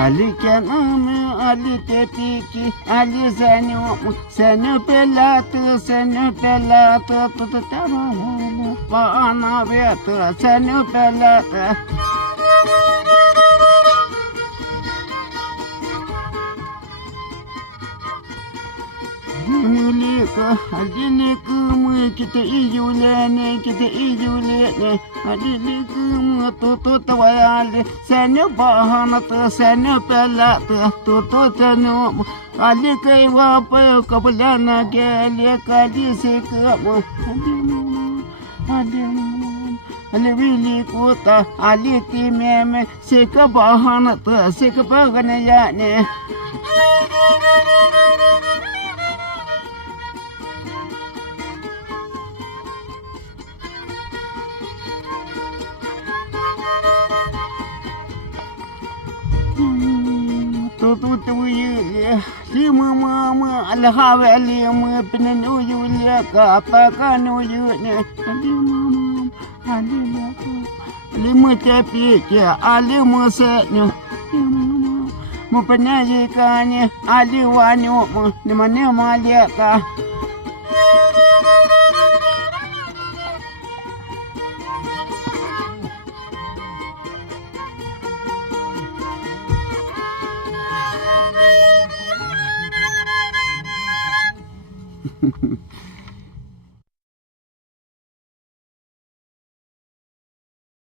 Ali kenamı, Ali tepiki, Ali seni belatı, tutu tabanı, bana verdi, seni belatı. Hadilik kita iyulene hadilik tutu tawali seni bahanatı seni pelatı tutu tenu Ali kayvapa kapılana gele kali sekam Ali vili kuta Ali timeme seka bahanatı seka pagana yani lima mama alhawa lima penuju leka pakanu yune lima tapi ya alimu senyu mu penyajikannya aliwanyu mu mana malika